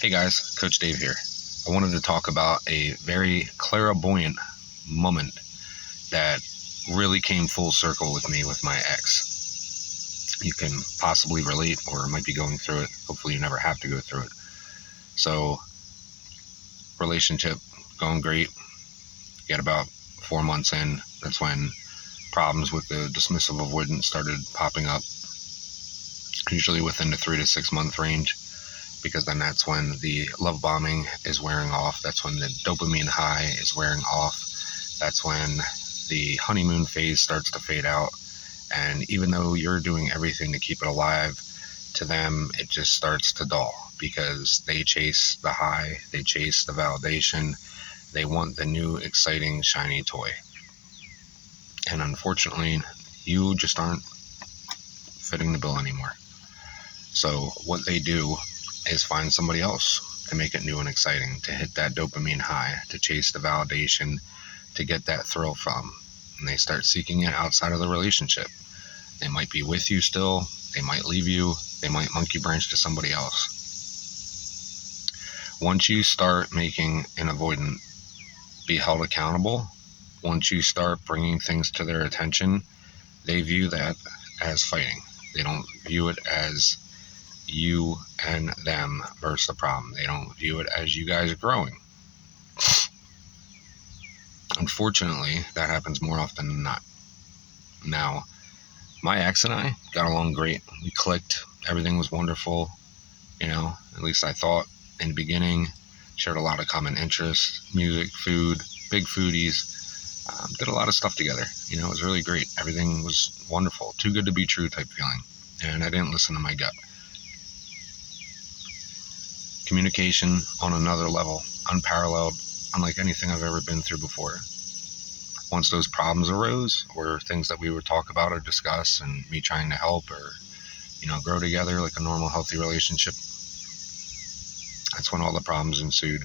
Hey guys, Coach Dave here. I wanted to talk about a very clairvoyant moment that really came full circle with me with my ex. You can possibly relate or might be going through it. Hopefully you never have to go through it. So, relationship going great. Get about 4 months in. That's when problems with the dismissive avoidant started popping up, usually within the 3 to 6 month range. Because then that's when the love bombing is wearing off. That's when the dopamine high is wearing off. That's when the honeymoon phase starts to fade out. And even though you're doing everything to keep it alive, to them, it just starts to dull because they chase the high, they chase the validation, they want the new, exciting, shiny toy. And unfortunately, you just aren't fitting the bill anymore. So what they do is find somebody else to make it new and exciting, to hit that dopamine high, to chase the validation, to get that thrill from. And they start seeking it outside of the relationship. They might be with you still, they might leave you, they might monkey branch to somebody else. Once you start making an avoidant be held accountable, once you start bringing things to their attention, they view that as fighting. They don't view it as you and them versus the problem. They don't view it as you guys growing. Unfortunately, that happens more often than not. Now, my ex and I got along great. We clicked. Everything was wonderful. At least I thought in the beginning. Shared a lot of common interests, music, food, big foodies. Did a lot of stuff together. It was really great. Everything was wonderful. Too good to be true type feeling. And I didn't listen to my gut. Communication on another level, unparalleled, unlike anything I've ever been through before. Once those problems arose, or things that we would talk about or discuss, and me trying to help or, grow together like a normal, healthy relationship, that's when all the problems ensued.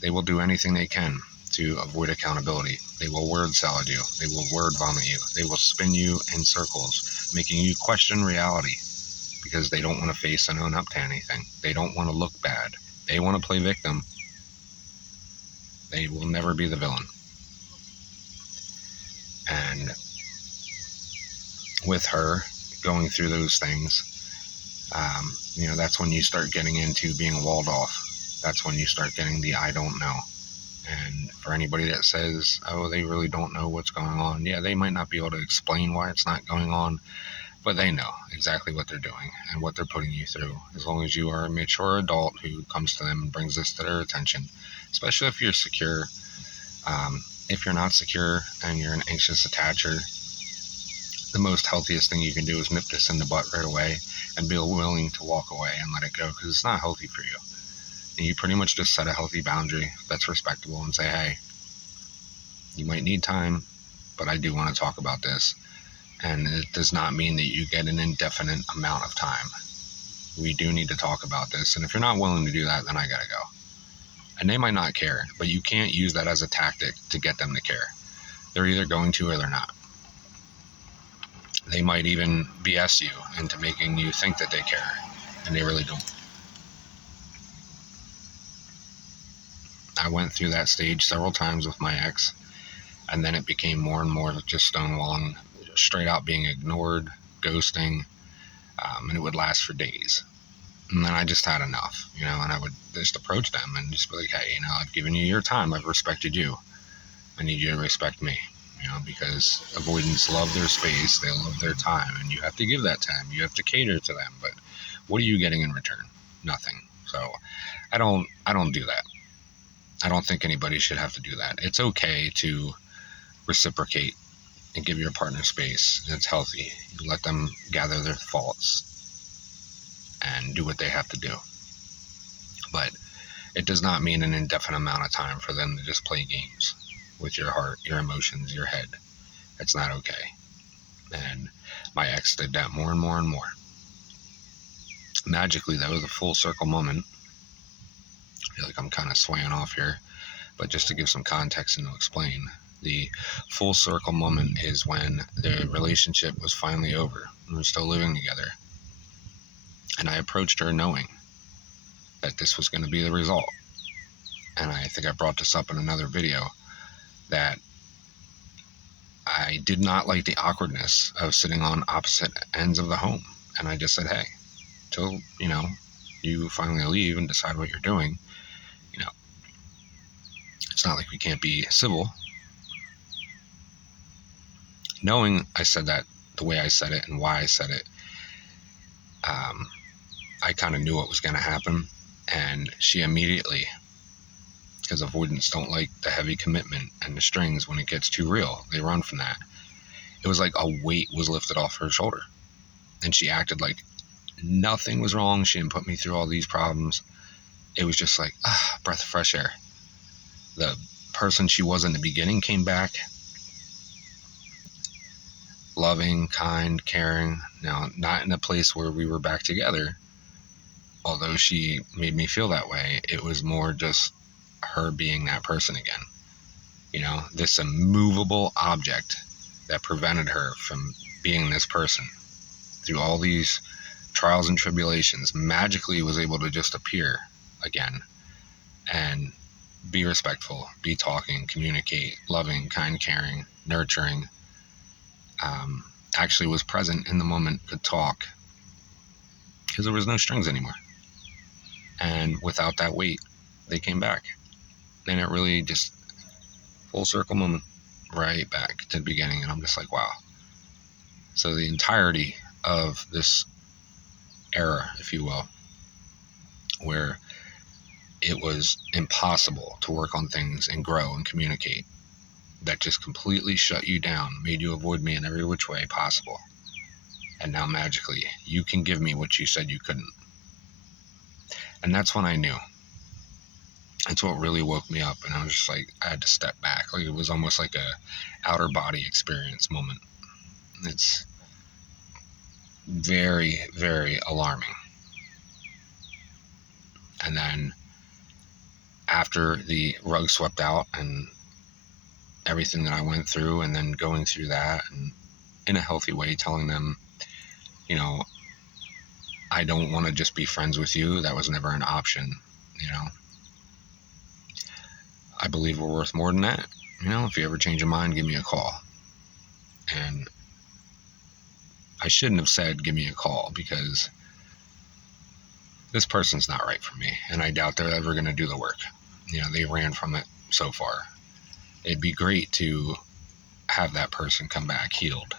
They will do anything they can to avoid accountability. They will word salad you. They will word vomit you. They will spin you in circles, making you question reality. Because they don't want to face and own up to anything. They don't want to look bad. They want to play victim. They will never be the villain. And with her going through those things, that's when you start getting into being walled off. That's when you start getting the I don't know. And for anybody that says, oh, they really don't know what's going on, yeah, they might not be able to explain why it's not going on, but they know exactly what they're doing and what they're putting you through. As long as you are a mature adult who comes to them and brings this to their attention, especially if you're secure. If you're not secure and you're an anxious attacher, the most healthiest thing you can do is nip this in the butt right away and be willing to walk away and let it go, because it's not healthy for you. And you pretty much just set a healthy boundary that's respectable and say, hey, you might need time, but I do want to talk about this. And it does not mean that you get an indefinite amount of time. We do need to talk about this. And if you're not willing to do that, then I gotta go. And they might not care, but you can't use that as a tactic to get them to care. They're either going to or they're not. They might even BS you into making you think that they care, and they really don't. I went through that stage several times with my ex, and then it became more and more just stonewalling, straight out being ignored, ghosting, and it would last for days. And then I just had enough, and I would just approach them and just be like, hey, I've given you your time, I've respected you, I need you to respect me, because avoidants love their space, they love their time, and you have to give that time, you have to cater to them, but what are you getting in return? Nothing. So I don't do that. I don't think anybody should have to do that. It's okay to reciprocate and give your partner space. It's healthy. You let them gather their thoughts and do what they have to do. But it does not mean an indefinite amount of time for them to just play games with your heart, your emotions, your head. It's not okay. And my ex did that more and more and more. Magically, though, the full circle moment, I feel like I'm kind of swaying off here, but just to give some context and to explain, the full circle moment is when the relationship was finally over and we're still living together. And I approached her knowing that this was going to be the result. And I think I brought this up in another video, that I did not like the awkwardness of sitting on opposite ends of the home. And I just said, hey, till, you finally leave and decide what you're doing, it's not like we can't be civil. Knowing I said that the way I said it and why I said it, I kind of knew what was going to happen. And she immediately, because avoidants don't like the heavy commitment and the strings when it gets too real, they run from that. It was like a weight was lifted off her shoulder. And she acted like nothing was wrong. She didn't put me through all these problems. It was just like, breath of fresh air. The person she was in the beginning came back. Loving, kind, caring. Now, not in a place where we were back together. Although she made me feel that way, it was more just her being that person again. This immovable object that prevented her from being this person through all these trials and tribulations magically was able to just appear again and be respectful, be talking, communicate, loving, kind, caring, nurturing. Actually was present in the moment, could talk, because there was no strings anymore. And without that weight, they came back. And it really just full circle moment, right back to the beginning. And I'm just like, wow. So the entirety of this era, if you will, where it was impossible to work on things and grow and communicate, that just completely shut you down, made you avoid me in every which way possible. And now magically, you can give me what you said you couldn't. And that's when I knew. That's what really woke me up. And I was just like, I had to step back. Like, it was almost like a outer body experience moment. It's very, very alarming. And then after the rug swept out and everything that I went through, and then going through that and in a healthy way, telling them, I don't want to just be friends with you. That was never an option. I believe we're worth more than that. If you ever change your mind, give me a call. And I shouldn't have said give me a call, because this person's not right for me, and I doubt they're ever going to do the work. They ran from it so far. It'd be great to have that person come back healed,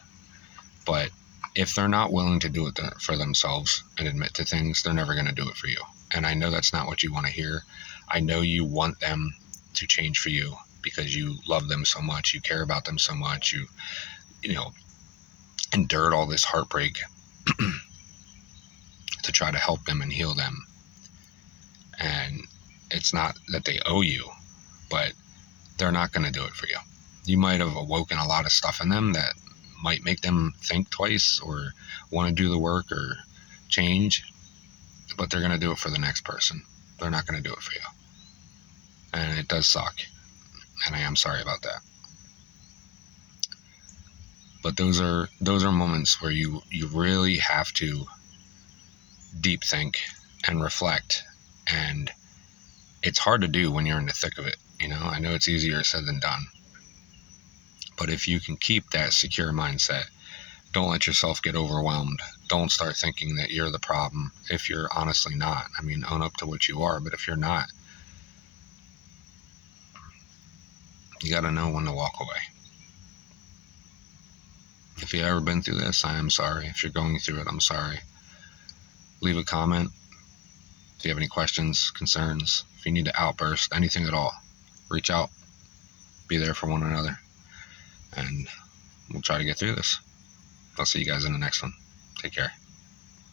but if they're not willing to do it for themselves and admit to things, they're never going to do it for you. And I know that's not what you want to hear. I know you want them to change for you because you love them so much, you care about them so much, you endured all this heartbreak to try to help them and heal them. And it's not that they owe you, but they're not going to do it for you. You might have awoken a lot of stuff in them that might make them think twice or want to do the work or change, but they're going to do it for the next person. They're not going to do it for you. And it does suck. And I am sorry about that. But those are moments where you really have to deep think and reflect. And it's hard to do when you're in the thick of it. I know it's easier said than done. But if you can keep that secure mindset, don't let yourself get overwhelmed. Don't start thinking that you're the problem if you're honestly not. Own up to what you are, but if you're not, you got to know when to walk away. If you've ever been through this, I am sorry. If you're going through it, I'm sorry. Leave a comment. If you have any questions, concerns, if you need to outburst, anything at all, reach out. Be there for one another. And we'll try to get through this. I'll see you guys in the next one. Take care.